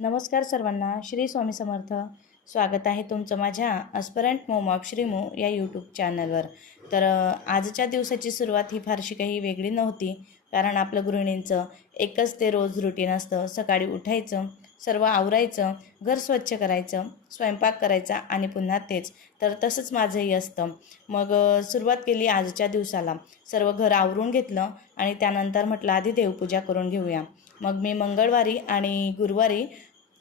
नमस्कार सर्वांना, श्री स्वामी समर्थ. स्वागत आहे तुमचं माझ्या अस्परंट मोम ऑफ श्रीमू या यूट्यूब चॅनलवर. तर आजच्या दिवसाची सुरुवात ही फारशी काही वेगळी नव्हती, कारण आपलं गृहिणींचं एकच ते रोज रुटीन असतं. सकाळी उठायचं, सर्व आवरायचं, घर स्वच्छ करायचं, स्वयंपाक करायचा आणि पुन्हा तेच. तर तसंच माझंही असतं. मग सुरुवात केली आजच्या दिवसाला. सर्व घर आवरून घेतलं आणि त्यानंतर म्हटलं आधी देवपूजा करून घेऊया. मग मी मंगळवारी आणि गुरुवारी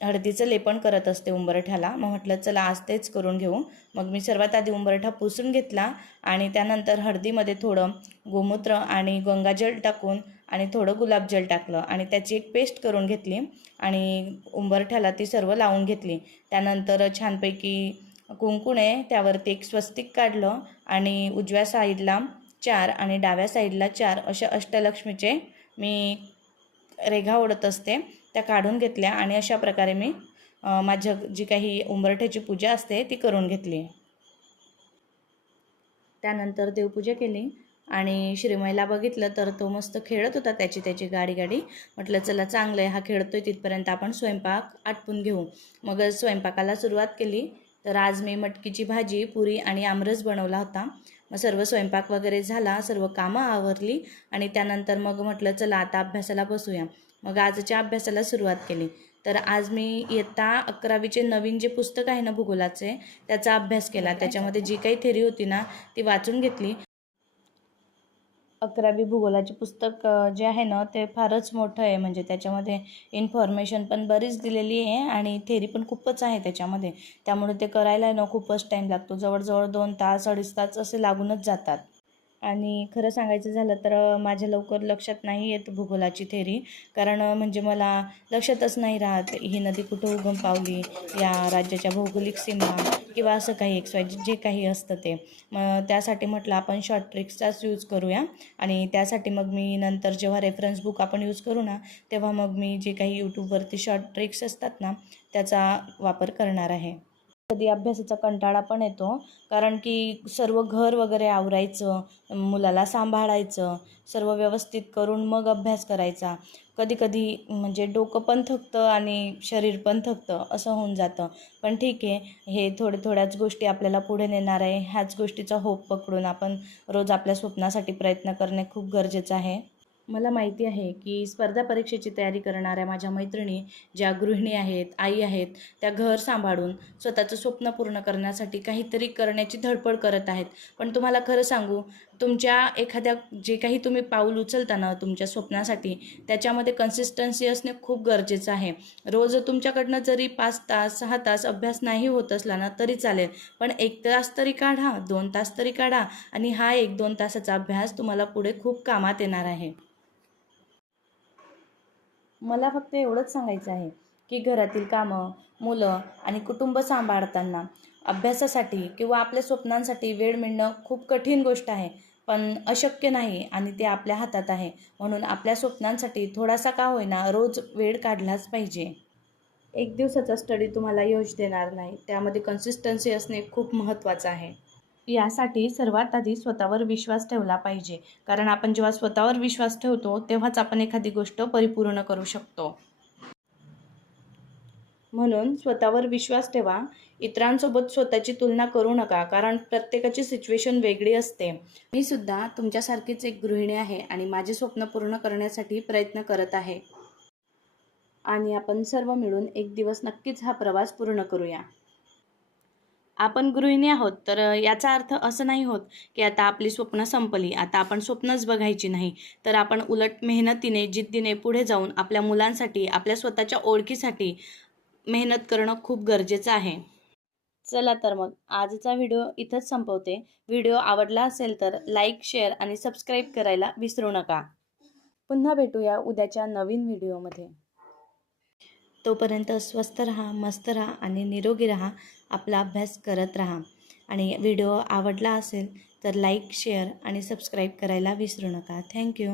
हळदीचं लेपन करत असते उंबरठ्याला. मग म्हटलं चला आज तेच करून घेऊ. मग मी सर्वात आधी उंबरठा पुसून घेतला आणि त्यानंतर हळदीमध्ये थोडं गोमूत्र आणि गंगाजल टाकून आणि थोडं गुलाबजल टाकलं आणि त्याची एक पेस्ट करून घेतली आणि उंबरठ्याला ती सर्व लावून घेतली. त्यानंतर छानपैकी कुंकुणे त्यावरती एक स्वस्तिक काढलं आणि उजव्या साईडला 4 आणि डाव्या साईडला 4 अशा अष्टलक्ष्मीचे मी रेघा ओढत असते, त्या काढून घेतल्या आणि अशा प्रकारे मी माझ्या जी काही उंबरठ्याची पूजा असते ती करून घेतली. त्यानंतर देवपूजा केली आणि श्रीमयला बघितलं तर तो मस्त खेळत होता त्याची गाडी. म्हटलं चला चांगलं आहे, हा खेळतोय तिथपर्यंत आपण स्वयंपाक आटपून घेऊ. मग स्वयंपाकाला सुरुवात केली. तर आज मी मटकीची भाजी, पुरी आणि आमरस बनवला होता. मग सर्व स्वयंपाक वगैरे झाला, सर्व कामं आवरली आणि त्यानंतर मग म्हटलं चला आता अभ्यासाला बसूया. मग आजच्या अभ्यासाला सुरुवात केली. तर आज मी इयत्ता 11वीचे नवीन जे पुस्तक आहे ना भूगोलाचे, त्याचा अभ्यास केला. त्याच्यामध्ये जी काही थेरी होती ना ती वाचून घेतली. 11वी भूगोलाचे पुस्तक जे आहे ना ते फारच मोठं आहे, म्हणजे त्याच्यामध्ये इन्फॉर्मेशन पण बरीच दिलेली आहे आणि थेरी पण खूपच आहे त्याच्यामध्ये. त्यामुळे ते करायला ना खूपच टाईम लागतो. जवळजवळ 2 तास 2.5 तास असे लागूनच जातात. आणि खरं सांगायचं झालं तर माझ्या लवकर लक्षात नाही येत भूगोलाची थेरी, कारण म्हणजे मला लक्षातच नाही राहत ही नदी कुठं उगम पावली, या राज्याच्या भौगोलिक सीमा किंवा असं काही एक्स जे काही असतं ते. मग त्यासाठी म्हटलं आपण शॉर्ट ट्रिक्सचाच यूज करूया आणि त्यासाठी मग मी नंतर जेव्हा रेफरन्स बुक आपण यूज करू ना तेव्हा मग मी जे काही यूट्यूबवरती शॉर्ट ट्रिक्स असतात ना त्याचा वापर करणार आहे. कधी अभ्यासाचा कंटाळा पण येतो, कारण की सर्व घर वगैरे आवरायचं, मुलाला सांभाळायचं, सर्व व्यवस्थित करून मग अभ्यास करायचा. कधी म्हणजे डोकं पण थकतं आणि शरीर पण थकतं, असं होऊन जातं. पण ठीक आहे, हे थोड्याच गोष्टी आपल्याला पुढे नेणार आहे. ह्याच गोष्टीचा होप पकडून आपण रोज आपल्या स्वप्नासाठी प्रयत्न करणे खूप गरजेचं आहे. मला माहिती आहे की स्पर्धा परीक्षेची तयारी करणाऱ्या माझ्या मैत्रिणी ज्या गृहिणी आहेत, आई आहेत, त्या घर सांभाळून स्वतःचं स्वप्न पूर्ण करण्यासाठी काहीतरी करण्याची धडपड करत आहेत. पण तुम्हाला खरं सांगू, तुमच्या एखाद्या जे काही तुम्ही पाऊल उचलता ना तुमच्या स्वप्नासाठी, त्याच्यामध्ये कन्सिस्टन्सी असणे खूप गरजेचं आहे. रोज तुमच्याकडनं जरी 5 तास 6 तास अभ्यास नाही होत असला ना तरी चालेल, पण 1 तास तरी काढा, 2 तास तरी काढा आणि हा 1-2 तासाचा अभ्यास तुम्हाला पुढे खूप कामात येणार आहे. मला फक्त एवढंच सांगायचं आहे की घरातील कामं, मुलं आणि कुटुंब सांभाळताना अभ्यासासाठी किंवा आपल्या स्वप्नांसाठी वेळ मिळणं खूप कठीण गोष्ट आहे, पण अशक्य नाही आणि ते आपल्या हातात आहे. म्हणून आपल्या स्वप्नांसाठी थोडासा का होईना रोज वेळ काढलाच पाहिजे. एक दिवसाचा स्टडी तुम्हाला यश देणार नाही, त्यामध्ये कन्सिस्टन्सी असणे खूप महत्त्वाचं आहे. यासाठी सर्वात आधी स्वतःवर विश्वास ठेवला पाहिजे, कारण आपण जेव्हा स्वतःवर विश्वास ठेवतो तेव्हाच आपण एखादी गोष्ट परिपूर्ण करू शकतो. म्हणून स्वतःवर विश्वास ठेवा. इतरांसोबत स्वतःची तुलना करू नका, कारण प्रत्येकाची सिच्युएशन वेगळी असते. मी सुद्धा तुमच्यासारखीच एक गृहिणी आहे आणि माझे स्वप्न पूर्ण करण्यासाठी प्रयत्न करत आहे आणि आपण सर्व मिळून एक दिवस नक्कीच हा प्रवास पूर्ण करूया. आपण गृहिणी आहोत तर याचा अर्थ असं नाही होत की आता आपली स्वप्न संपली, आता आपण स्वप्नच बघायची नाही. तर आपण उलट मेहनतीने, जिद्दीने पुढे जाऊन आपल्या मुलांसाठी, आपल्या स्वतःच्या ओळखीसाठी मेहनत करणं खूप गरजेचं आहे. चला तर मग आजचा व्हिडिओ इथंच संपवते. व्हिडिओ आवडला असेल तर लाईक, शेअर आणि सबस्क्राईब करायला विसरू नका. पुन्हा भेटूया उद्याच्या नवीन व्हिडिओमध्ये. तोपर्यंत स्वस्थ राहा, मस्त राहा आणि निरोगी राहा. आपला अभ्यास करत राहा आणि व्हिडिओ आवडला असेल तर लाईक, शेअर आणि सबस्क्राईब करायला विसरू नका. थँक्यू.